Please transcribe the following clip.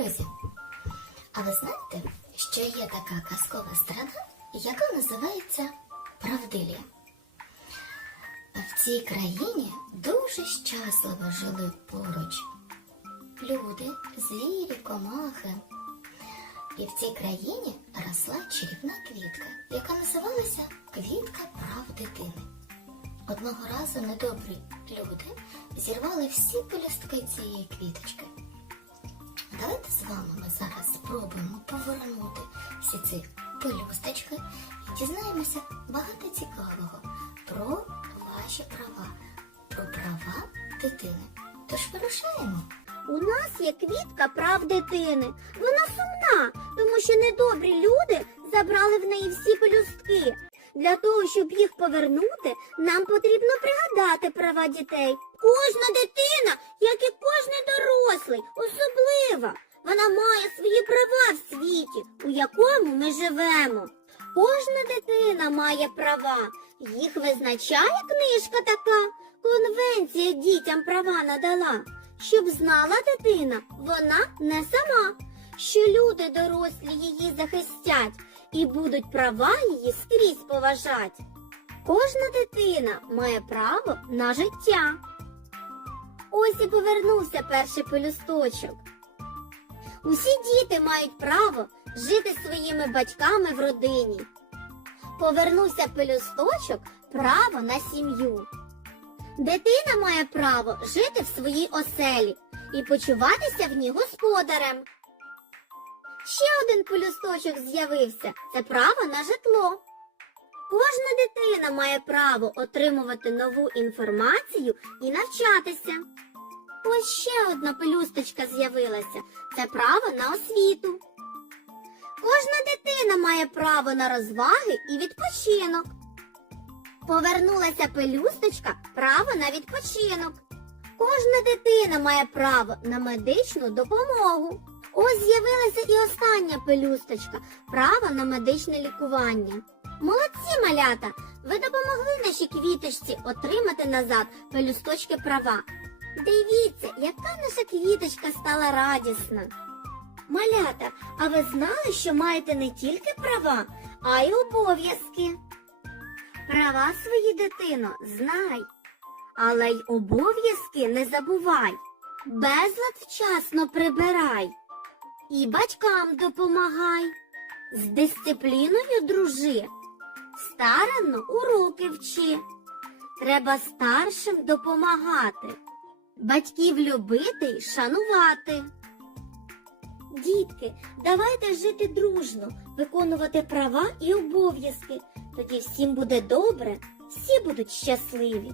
друзі! А ви знаєте, що є така казкова страна, яка називається Правдилія? В цій країні дуже щасливо жили поруч люди, звірі, комахи. І в цій країні росла чарівна квітка, яка називалася Квітка прав дитини. Одного разу недобрі люди зірвали всі пелюстки цієї квіточки. Давайте з вами ми зараз спробуємо повернути всі ці пелюсточки і дізнаємося багато цікавого про ваші права, про права дитини. Тож вирушаємо. У нас є квітка прав дитини. Вона сумна, тому що недобрі люди забрали в неї всі пелюстки. Для того, щоб їх повернути, нам потрібно пригадати права дітей. Кожна дитина, у якому ми живемо. Кожна дитина має права. Їх визначає книжка така. Конвенція дітям права надала. Щоб знала дитина, вона не сама, що люди дорослі її захистять і будуть права її скрізь поважать. Кожна дитина має право на життя. Ось і повернувся перший пелюсточок. Усі діти мають право жити своїми батьками в родині. Повернувся пелюсточок право на сім'ю. Дитина має право жити в своїй оселі і почуватися в ній господарем. Ще один пелюсточок з'явився це право на житло. Кожна дитина має право отримувати нову інформацію і навчатися. Ось ще одна пелюсточка з'явилася це право на освіту. Кожна дитина має право на розваги і відпочинок. Повернулася пелюсточка право на відпочинок. Кожна дитина має право на медичну допомогу. Ось з'явилася і остання пелюсточка право на медичне лікування. Молодці малята! Ви допомогли нашій квіточці отримати назад пелюсточки права. Дивіться, яка наша квіточка стала радісна. Малята, а ви знали, що маєте не тільки права, а й обов'язки? Права свої, дитино, знай, але й обов'язки не забувай. Безлад вчасно прибирай і батькам допомагай. З дисципліною дружи, старанно уроки вчи. Треба старшим допомагати, батьків любити й шанувати. Дітки, давайте жити дружно, виконувати права і обов'язки. Тоді всім буде добре, всі будуть щасливі.